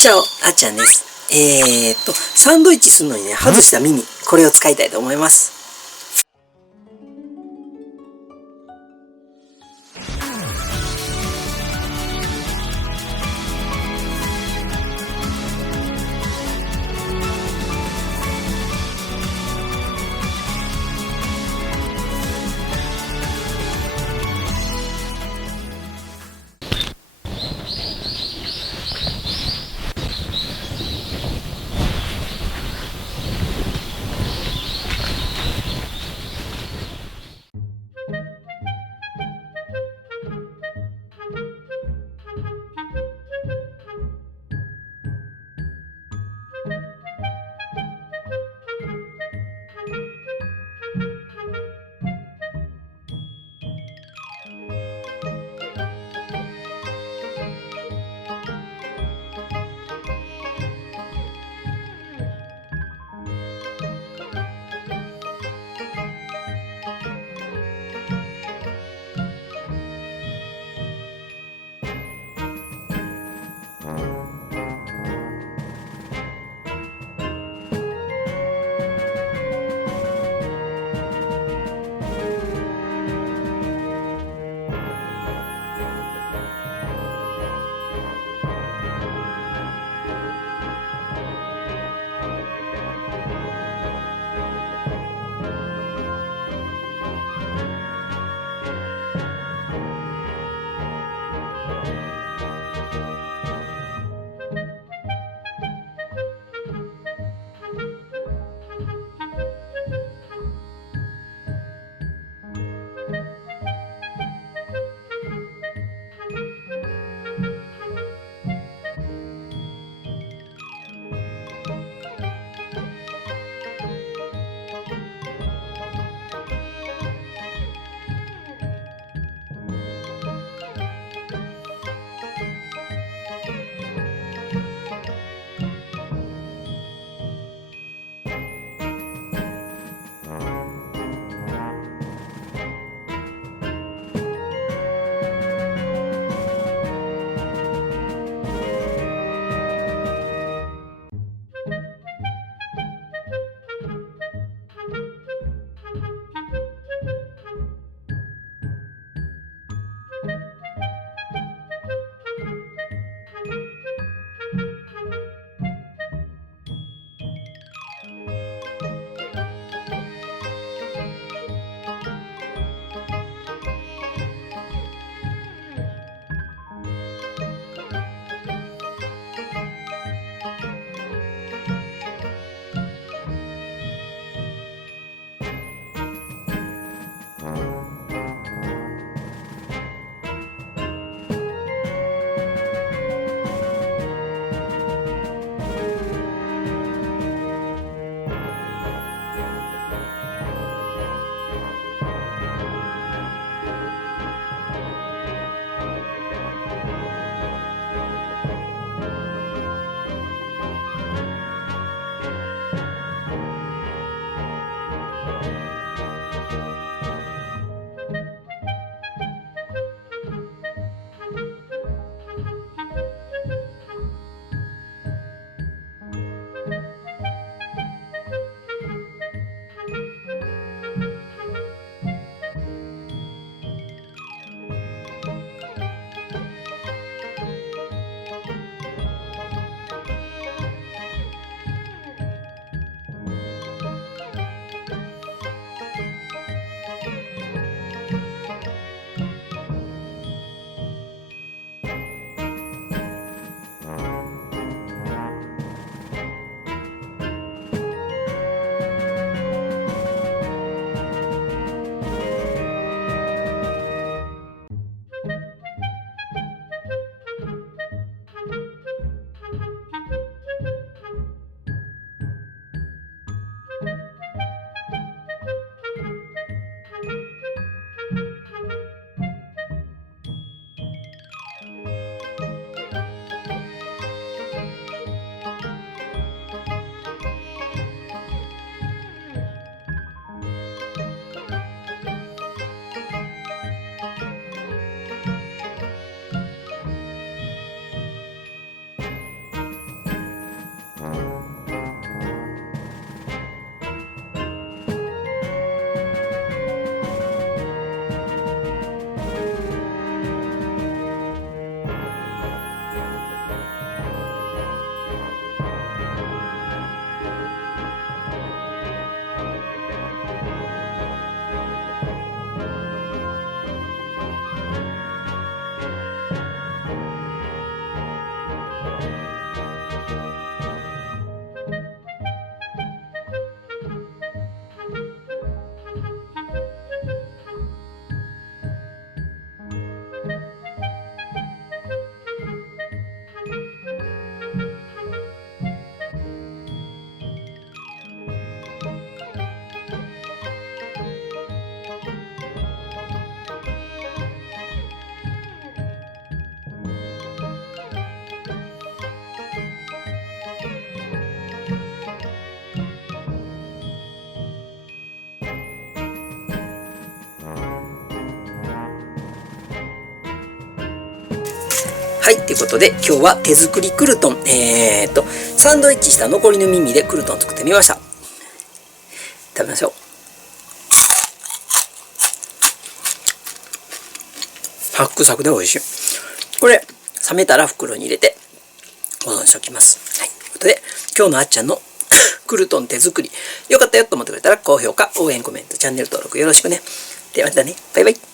チャオ、あっちゃんです。サンドイッチするのにね、外した耳、これを使いたいと思います。はい、ということで今日は手作りクルトン、サンドイッチした残りの耳でクルトン作ってみました。食べましょう。サクサクで美味しい。これ冷めたら袋に入れて保存しておきます。はい、ということで今日のあっちゃんのクルトン手作りよかったよと思ってくれたら高評価、応援コメント、チャンネル登録よろしくね。ではまたね、バイバイ。